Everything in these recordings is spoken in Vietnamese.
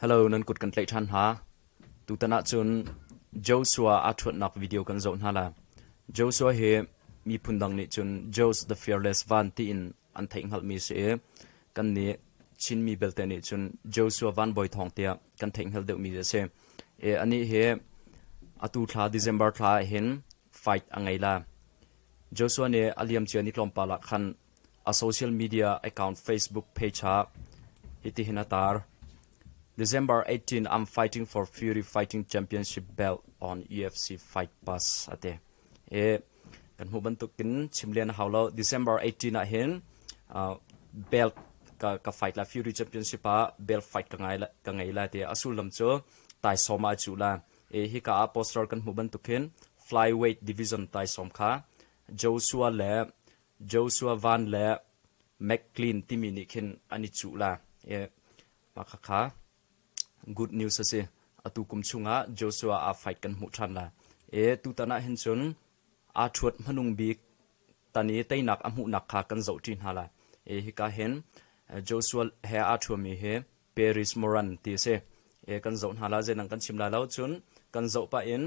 Hello nan kut kan tlai than ha tu tana chun Joshua athut nak video kan zon hala Joshua he mi phundang ni chun Jos the fearless van ti in an thaing hal mi se kan ni chin mi belte ni chun Joshua van boy thong tia kan thaing hal de mi se ani he atu thla December thla hin fight angai la Joshua ne aliam chiani tlom pala khan a social media account Facebook page ha hiti hinatar December 18, I'm fighting for Fury Fighting Championship belt on UFC Fight Pass. Ate, kan huban tukin chimlian haulo December 18 na hin belt ka fight la Fury Championship a belt fight ka ngai la te asulam cho tai soma chula hi ka poster kan huban tukin flyweight division tai som kha Joshua Van le McLean timini khin ani chula makha good news ase atu kum chunga Joshua a fight kan mu than la tu tana hin chun a thuat manung bi tani tainak amu nak kha kan zo tin hala hi ka hen Joshua he a thu mi he Paris Moran ti se kan zo hala je nang kan chimla lo chun kan zo pa in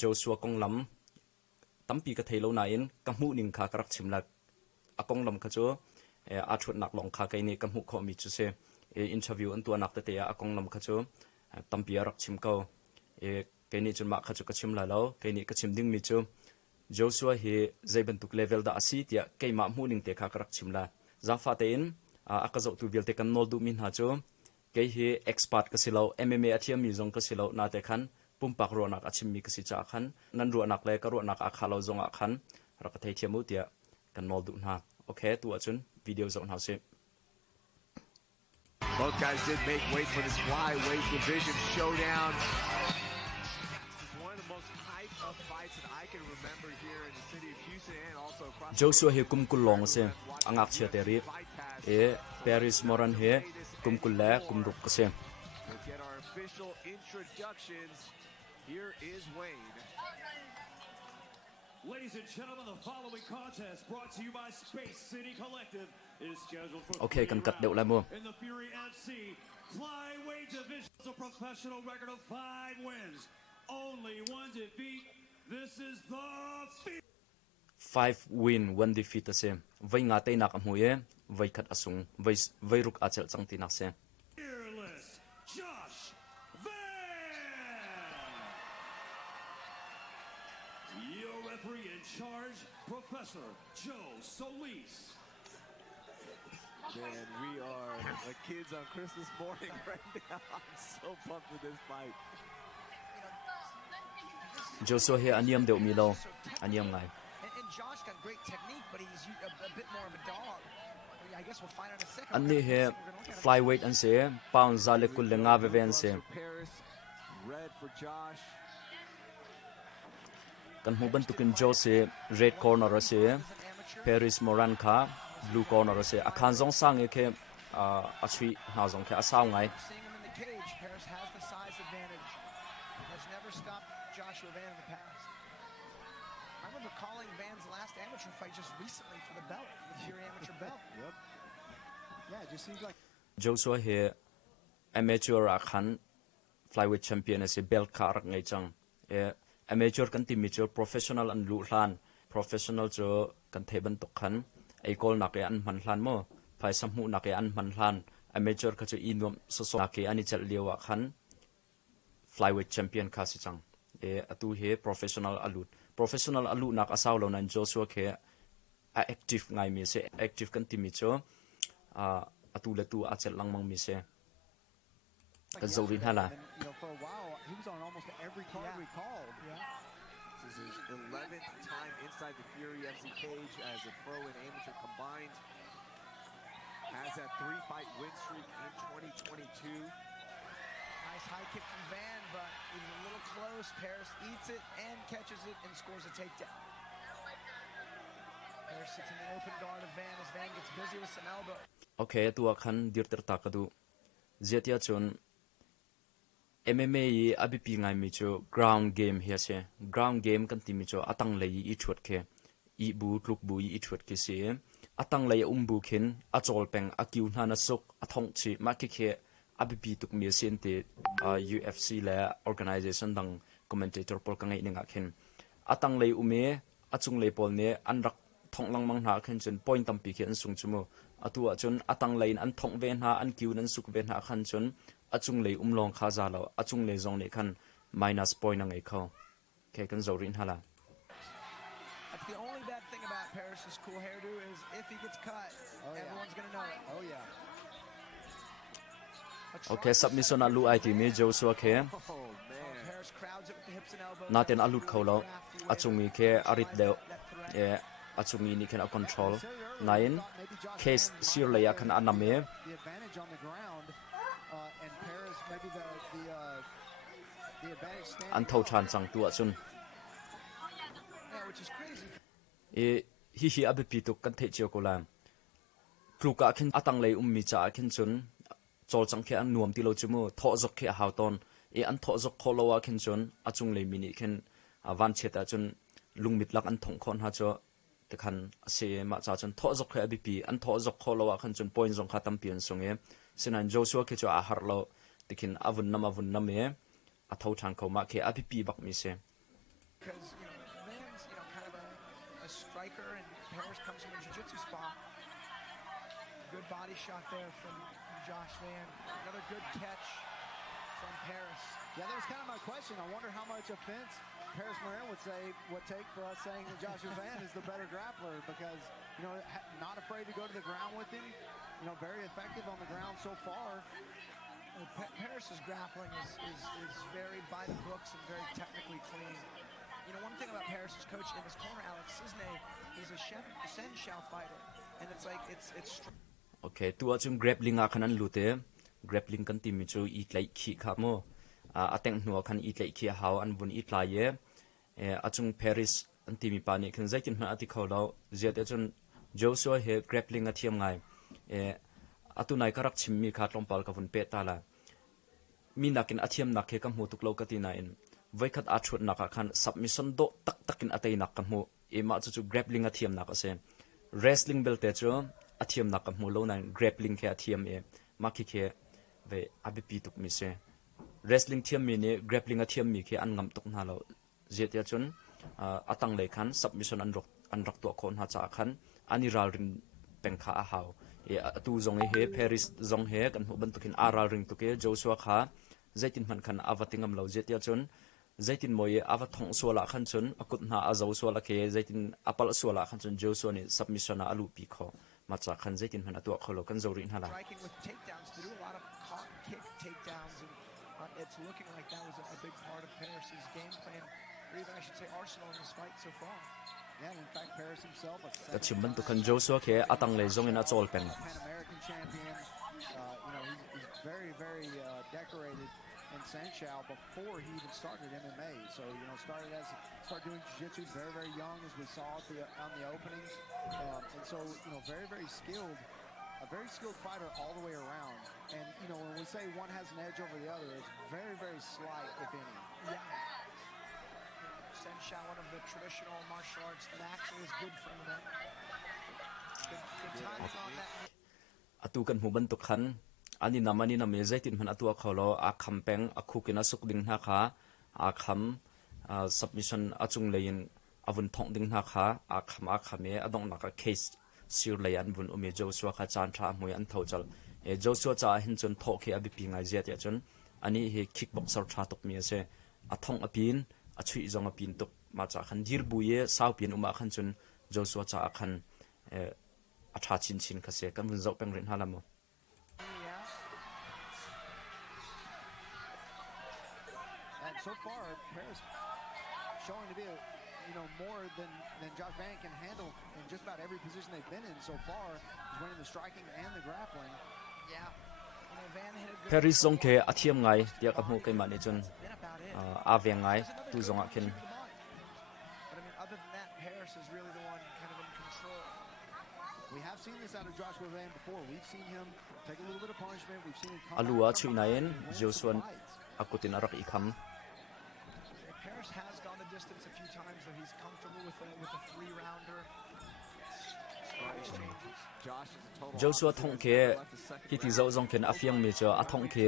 Joshua konglam tampi ka thailo na in ka mu ning kha karak chimla akong lam kha cho a thuat nak long kha kai ni ka mu kho mi chu se interview an tu anak te ya akong lam khachu tampi arak chim ko ke ni chun ma khachu ka chim la lo ke ni ka chim ding mi chu Joshua hi zaiban tuk level da asi tia ke ma mu ning te kha karak chim la za fa te in akazo tu vel te kan nol du min ha chu ke hi expert ka silo MMA athiam mi jong ka silo na te khan pumpak ro nak achim mi ka si cha khan nan ro nak le ka ro nak a khalo jong a khan ra ka thai thiamu tia kan nol du na okay tu achun video zone house. Both guys did make weight for this flyweight division showdown. This is one of the most hyped-up fights that I can remember here in the city of Houston and also across. Joshua he kum kul long se angak chia teri Paris Moran he kum kul la kum ruk se. Let's get our official introductions. Here is Wayne. Ladies and gentlemen, the following contest brought to you by Space City Collective is scheduled for Okay, kan kat deu la mo. in the Fury FC flyweight division. A professional record of 5 wins, only 1 defeat. This is the 5 win 1 defeat ase vai nga te nak amu ye vai khat asung vai ruk achel chang ti nak se fearless Josh Van. Your referee in charge, Professor Joe Solis. Man, we are like kids on Christmas morning right now. I'm so pumped for this fight. Joshua he aniam deu mi lo aniam ngai And Josh got great technique, but he's a bit more of a dog. I guess we'll find out in a second. anni he flyweight an se pound zale kul le nga veven se Paris, red for Josh. kan hu ban tukin Jose red corner ase Paris Moran kha blue corner ase akhan jong sang e ke achui na jong ke asaw ngai Seeing him in the cage, Paris has the size advantage. Has never stopped Joshua Van in the past. I remember calling Van's last amateur fight just recently for the belt, the Fury amateur belt. Yep. Yeah, it just seems like Joshua he amateur akhan flyweight champion ase belt khar ngai chang amateur kan ti mature professional an lu hlan professional cho kan theben to khan ai kol na ke an man hlan mo phai samhu na ke an man hlan amateur ka chu inom so na ke ani chal lewa khan flyweight champion kha si chang atu he professional alu nak asaw lo nan Joshua ke active ngai mi se active kan ti mi cho atu le tu a chel lang mang mi se ka zorin hala You know, for a while, he was on almost every card we called. this is his 11th time inside the Fury FC cage as a pro and amateur combined. Has that 3-fight win streak in 2022. Nice high kick from Van, but he was a little close. Paris eats it and catches it and scores a takedown. Paris sits in the open guard of Van as Van gets busy with some elbow. okay tu akhan dirter takadu zetia chun MMA abipi ngai mi cho ground game here se ground game kan ti mi cho atang lei I thot khe I bu tluk bu I thot ke se atang lei bu khin achol peng akiu na na sok athong chi ma ki khe abipi tuk mi sin te UFC le organization dang commentator pol ka ngai ninga khen atang lei ume achung lei pol ne anrak thong lang mang na khen chun point tam pi khen sung chumo atua chun atang lein an thong ven ha an kiun an suk ven ha khan chun achung lei umlong kha za lo achung lei zong ne khan minus point ngai kho ke kan zorin hala. That's the only bad thing about Paris's cool hairdo is if he gets cut, everyone's going to know it. Oh, yeah. Okay, submission alu ai ti mi Joshua khe Oh, man. Paris crowds it with the hips and elbows. na ten alut kholo achungi khe arit deu e achungi ni khen a control nine case sir leya khan aname The advantage on the ground, and Paris maybe the advantage standing an thau than chang tu achun Yeah, which is crazy. e hi abipi tuk kan the chio kola kluka khen atang lei ummi cha khen chun chol chang khe an nuam ti lo chumu tho jok khe haw ton e an tho jok kholowa khen chun achung lei mini khen awan cheta chun lungmit lak an thong khon ha cho te khan ase ma cha chun tho jok khe abipi an tho jok kholowa khan chun point jong kha tam pian songe sinan Joshua khe cho a har lo tikin avun nam e a thau thang kho ma khe abipi bak mi se Because, Van's, kind of a striker, and Paris comes from a jiu-jitsu spot. Good body shot there from Josh Van. Another good catch from Paris. Yeah, that was kind of my question. I wonder how much offense Paris Morin would take for us saying that Joshua Van is the better grappler because, not afraid to go to the ground with him. Very effective on the ground so far. Paris's grappling is very by the books and very technically clean. One thing about Paris's coach in his corner, Alex Cisne, he's a Sen Shao fighter, and it's like it's. Okay, tu achum grappling a khanan lute grappling kan timi chu i tlai khi kha mo ateng hnu khan i tlai khi haw an bun i tlai ye achung Paris an timi pa ni khan zaitin hna ati kholo zet achun Joshua he grappling a thiam ngai atu nai karak chimmi kha tlompal ka bun pe tala mi nakin athiam nakhe kam hu tuk lo ka ti na in vaikhat a thut naka khan submission do tak takin atei nak kam hu e ma chu grappling a thiam nak ase wrestling belt te chu athiam nak kam hu lo na grappling khe athiam e makhi khe ve abipi tuk mi se wrestling thiam mi ne grappling athiam mi khe an ngam tuk na lo zetia chun atang le khan submission an rak to khon ha cha khan ani ral rin pengkha a haw e atu zong he Paris zong he kan hu ban tukin aral ring tuke Joshua kha zaitin man khan avatingam lo zetia chun zaitin moye ava thong sola khan chun akut na azo sola ke zaitin apal sola khan chun Joshua ni submission a alu pi kho macha khan zaitin man atu kholo kan zorin hala Striking with takedowns to do a lot of cock kick takedowns, and it's looking like that was a big part of Paris's game plan, or even I should say arsenal in this fight so far. Yeah, and in fact, Paris himself, ka chimban tu kan Joshua ke atang le zong ina chol pen Pan American champion. He's very, very decorated in Sanshao before he even started MMA. So, started doing jiu-jitsu very, very young, as we saw on the opening. And so, very, very skilled. A very skilled fighter all the way around. And, when we say one has an edge over the other, it's very, very slight, if any. Yeah. Sen Shao, one of the traditional martial arts, naturally is good for him. Good times on that. atu kan huban tu khan ani namani na me zaitin man atu kholo a khampeng a khukina sukding na kha a kham submission achung lein avun thong ding na kha a khame adong na ka case sir leyan bun umi Joshua kha chan tha moi an thochal e Joshua cha hin chun thokhe abi pi ngai zet ya chun ani he kickboxer tha tok mi ase a thong apin a chui zong apin tok ma cha khan dir buye sau pin uma khan chun Joshua cha khan a tha chin khase kan bun zau peng rin halamo And so far, Paris showing to be, more than Josh Van can handle in just about every position they've been in so far. He's winning the striking and the grappling. Yeah. Van hit a good Paris zong ke athiam ngai tia ka mu kai mani chun been about it. a ve ngai tu zong a ken But other than that, Paris is really the one kind of in control. We have seen this out of Joshua Van before. We've seen him take a little bit of punishment. We've seen him come alua back, chui come back, nain and win some Joshua fights. akutin arak ikham Paris has gone the distance a few times, though he's comfortable with a 3-rounder. Josh is a total Joshua opposite. thong Has ke never left the second hi ti round. zo zong ken afiang mi cho a thong ke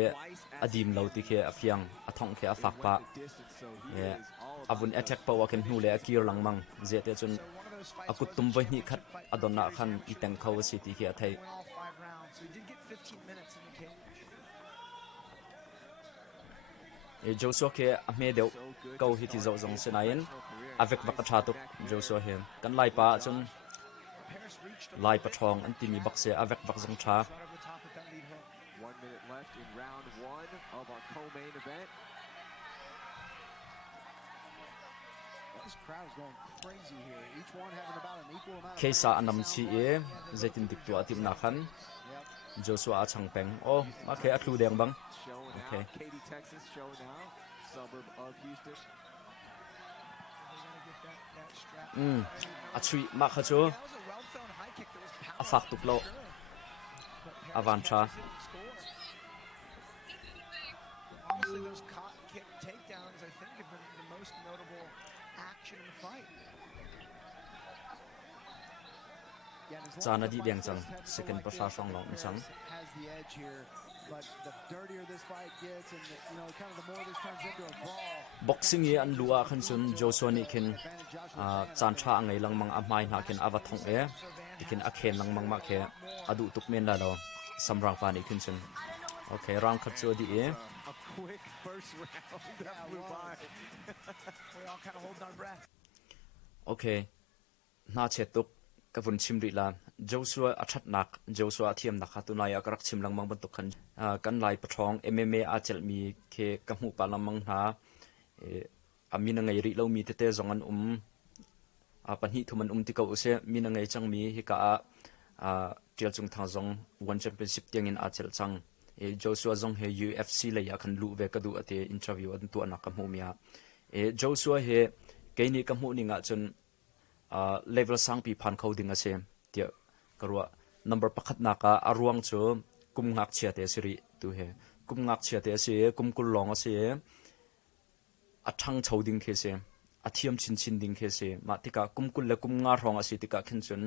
adim lo ti ke afiang a thong ke a fak pa Went the distance, so he yeah is all avun about attack pa wa ken hu le a kir lang mang je te chun So one of those fights akut was tum a vai ni khat championship fight for adon na Fury's khan i amateur teng khaw si ti ke a thai win all 5 rounds. So he did get 15 minutes in the cage. e Joshua ke a me deu so good ko to hi ti start zo zong his senain professional career. avek Nice vak tha tuk neck here Joshua hen kan lai with pa Josh. chun Harris reached a lai little pa bit, thong but an ti mi jab bak se avek vak zong tha right over the top with that lead hook. 1 minute left in round 1 of our co-main event. This crowd is going crazy here. Each one having about an equal amount of keisa fans, it anam sounds chi like. e zaitin dik tu atim na khan Yep. Joshua a chang peng oh okay a thu deng bang Showing okay out. Katy, Texas, showing out. Suburb of Houston. They're gonna get that strap. a chui ma kha chu Yeah, that was a well-thrown high kick that was a fak powerful tuk for lo sure. But Harris avan cha catches it and scores. Honestly, those cotton kick takedowns, I think, have been the most notable action in the fight. Yeah, and as long chana as the di fight deng stays chang technical second like pa this, sha I song think long chang Harris has the edge here. But the dirtier this fight gets, and kind of the more this turns into a brawl, boxing ye an lua khan chun Joshua ni khin chan tha angai lang mang a mai na ken awa thong e tikin a khen lang mang ma khe adu tuk men la lo samrang pa ni khin chun okay rang khat chu di e A quick first round that flew by. We all kind of holding our breath. okay na che tuk ka vun chim ri la Joshua a that nak Joshua thiam na khatu na ya karak chim lang mang ban tuk khan kan lai pathong MMA a chel mi khe ka mu pa lam mang na amina ngai ri lo mi te te zong an a pani thuman ti ko se mina ngai chang mi hi ka a tial chung thang zong one championship tiang in a chel chang e Joshua zong he UFC le ya khan lu ve ka du ate interview an tu ana ka mu mia e Joshua he ke ni ka mu ni nga chun level sang pi phan khau ding ase tia karwa number pakhat na ka arwang chu kum ngak chia te siri tu he kum ngak chia te se kum kul long ase a thang chho ding khe se a thiam chin chin ding khe se ma tika kum kul le kum nga rong ase tika khin chun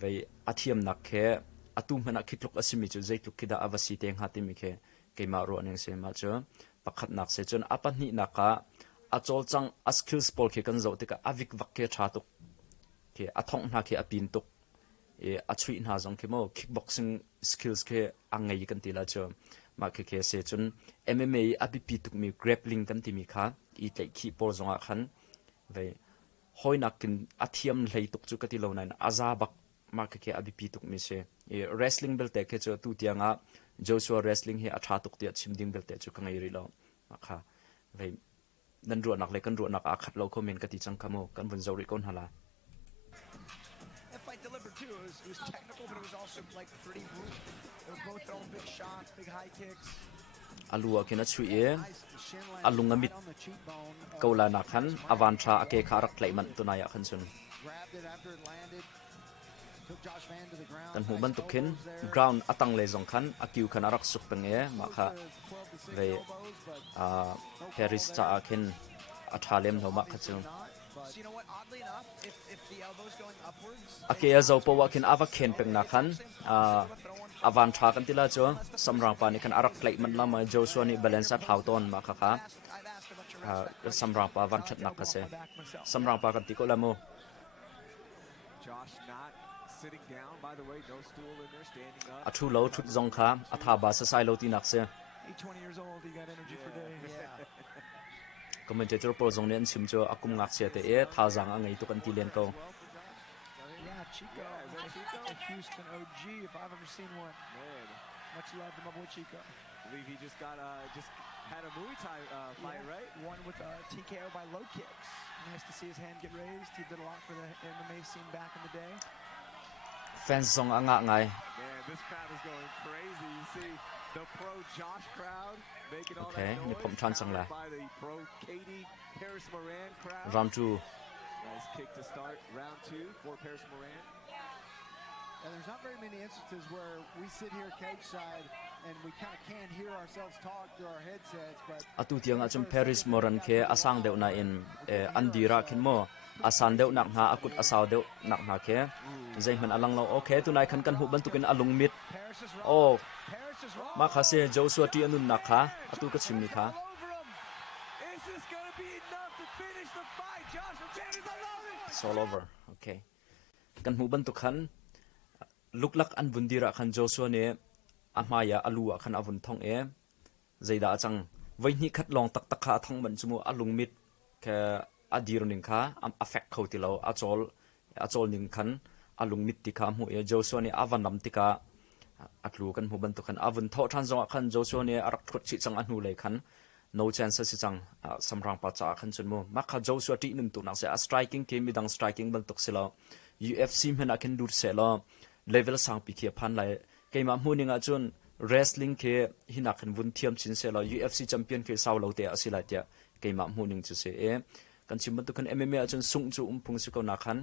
vei a thiam nak khe atu mena khitluk asimi chu zeitluk khida avasi te nga ti mi khe keima ro aning se ma chu pakhat nak se chun apani naka a chol chang a skills pol khe kan zo tika avik vak ke tha tuk ke athong na ke apin tuk e a chui na zong ke mo kickboxing skills ke angai kan ti la chu ma ke se chun MMA abi pi tuk mi grappling kan ti mi kha i tlai khi por zonga khan ve hoina kin athiam hlei tuk chu ka ti lo nan azabak ma ke abi pi tuk mi se e wrestling bel te ke chu tu tianga Joshua wrestling he atha tuk ti chimding bel te chu ka ngai ri lo ma kha ve nan ro nak le kan ro nak a khat lo comment ka ti chang khamo kan bun zo ri kon hala That fight delivered too. It was technical, but it was also like pretty brutal. They were both throwing big shots, big high kicks. alua kena chui e Nice, the shin landed alunga right mit on the cheekbone of kaula na khan Harris. avan tha ake kharak tlai man tunaya khan chun Grabbed it after it landed. Took Josh Van to the ground. kan hu Nice ban tukin elbows there. ground atang le zong khan akiu khan arak suk peng e ma kha Close to 12 to 6 ve elbows, but Paris cha akhin athalem no ma kha chu obviously not. But So you know what? Oddly enough, if the elbow's going upwards, ake a zo po wa khin ava khen peng na khan avan tha kan tila chu samrang pa ni khan arak tlai man lama Joshua ni balance at how ton ma kha kha I've asked a bunch of refs that samrang pa van that nak ka se samrang pa kan ti ko lamo Josh not sitting down, by the way, no stool in there, standing up. a thu lo thut zong kha atha ba sa sai lo ti nak se He's 20 years old. He got energy for days. yeah. commentator po zong nen sim chu akum ngak se te e tha jang angai tu kan ti len ko Yeah, Chico. A Houston OG, if I've ever seen one. Man, Much love to my boy Chico. I believe he just had a Muay Thai fight, Yeah, right? One with TKO by low kicks. Nice to see his hand get raised. He did a lot for the MMA scene back in the day. fans zong anga ngai Man, this crowd is going crazy. You see the pro Josh crowd making all Okay, that ni noise. pom chan sang la. Powered by the pro Katy Paris Moran crowd. round 2 Nice kick to start round 2 for Paris Moran. And there's not very many instances where we sit here cage side and we kind of can't hear ourselves talk through our headsets. But atu tiang achum Paris Moran ke asang deu na in andira khin mo asan deu nak na akut asaw deu nak na ke zai man alang lo okay tunai khan kan hu ban tukin alung mit Paris is wrong. oh Paris is wrong. ma khase Joshua ti anun nakha atu ka chimni kha All over him. Is this going to be enough to finish the fight? Joshua Cang is alone. it's all over okay kan hu ban tu khan luklak an bundira khan Joshua ne amaya alua khan avun thong zaida achang vaini khat long tak tak kha thang man chumu alung mit ke adir ning kha am affect khoti lo achol ning khan alung mit ti kha mu Joshua ne avanam tika atlu kan hu ban tu khan avun tho than zong khan Joshua ne arak thot chi chang anu le khan no chance si chang samrang pa cha khan chun mo ma kha Joshua ti nun tu na se a striking ke mi dang striking ban tok selo UFC men akin dur se lo level sang pi ke phan lai ke ma mu ninga chun wrestling ke hina khan bun thiam chin se lo UFC champion ke saw lo te asila tia ke ma mu ning chu se kan chim ban tu khan MMA chun sung chu phung si ko na khan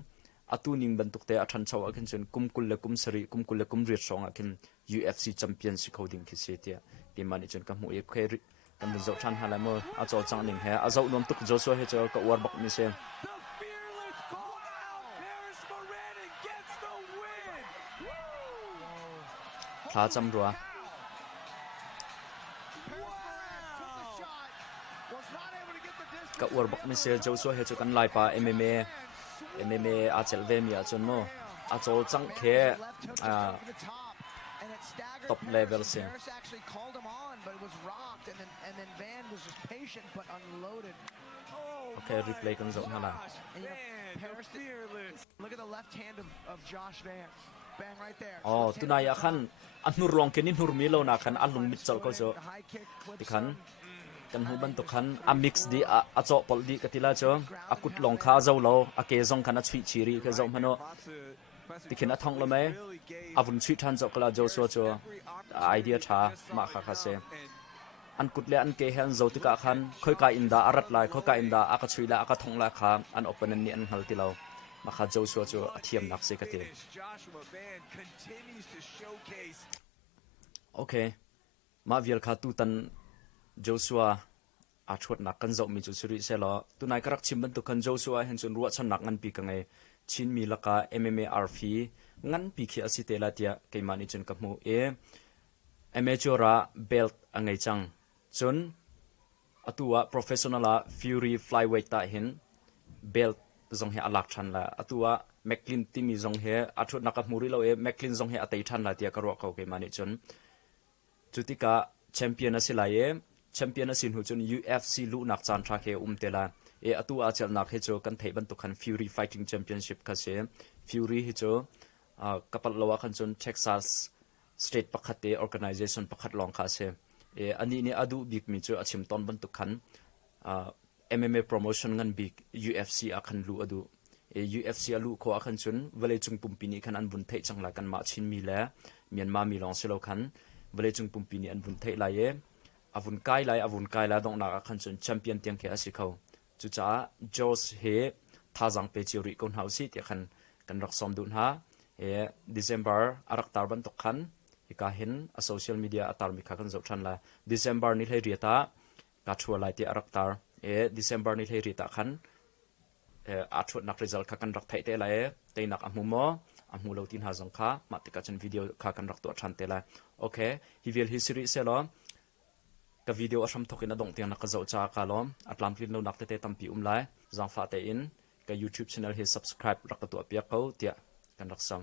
atu ning ban tuk te athan chaw akin chun kumkul le kum sari kumkul le kum ri song akin UFC champion si coding ki se tia ke mani chun ka mu e kheri kan bu zo than hala mo a chaw chang ning he a zo nom tuk Joshua he chaw ka war bak ni se The fearless call out. Paris Moran gets the win. tha cham ruwa Was not able to get the distance. ka war bak ni se Joshua he chu kan lai pa MMA a chel ve mi a chun mo a chaw chang khe top level se Paris actually called him on, but it was rocked, and then Van was just patient but unloaded. okay replay kan zo hala Gosh, And, you know, man, Paris the fearless. Look at the left hand of Josh Van. Bang right there. oh Left hand tunai on top. khan anur rong ke ni nur mi lo na khan alung mit chal ko zo The high kick clips ti khan him. kan hu ban to khan a mix di a cho pol di katila cho akut long kha zo lo a ke zong khana chui chiri ke zo mano tikin a thong lo mai avun chui than zo kala Joshua cho idea tha ma kha kha se an kutle an ke han zo tika khan khoi ka inda arat lai khoi ka inda aka chui la aka thong la kha an opponent ni an hal ti lo ma kha Joshua cho athiam nak se ka te Joshua Van continues to showcase. okay ma vial kha tu tan Joshua a thot nak kan zo mi chu suri se lo tunai karak chim ban tu kan Joshua hen chun ruwa chan nak ngan pi ka ngai chin mi laka MMA RF ngan pi khi asite la tia ke mani chun ka mu amateur belt angai chang chun atua professional Fury flyweight ta hin belt zong he alak than la atua McLean timi zong he athot nak muri lo McLean zong he atai than la tia ka ro ka ke mani chun chutika champion asila champion asin hu chun UFC lu nak chan tha ke tela atu a chal nak he cho kan thei ban tu khan Fury fighting championship ka se Fury hi cho kapal lawa khan chun Texas state pakhate organization pakhat long kha se ani ni adu big mi cho achim ton ban tu khan MMA promotion ngan big UFC a khan lu adu UFC alu kho a khan chun vale chung pumpi ni khan an bun thei changla kan ma chin mi la Myanmar mi long selo khan vale chung pumpi ni an bun thei la avun kai la dong na khan chun champion tiang ke asikho chu cha Jos he thazang pe chiori kon hausi ti khan kan rak som dun ha December arak tar ban tok khan hika hin a social media atar mi kha kan zo than la December ni hlei riata ka thua lai ti arak tar December ni hlei rita khan a thot nak result kha kan rak thai te la te nak amu mo amu lo tin ha jong kha ma ti ka chen video kha kan rak to than te la okay hi vil history se lo ka video asham thokin adong tiang nak zo cha ka lom atlam klin lo nak te tampi lai jang fa te in ka YouTube channel he subscribe rak to apia ko tia kan rak sam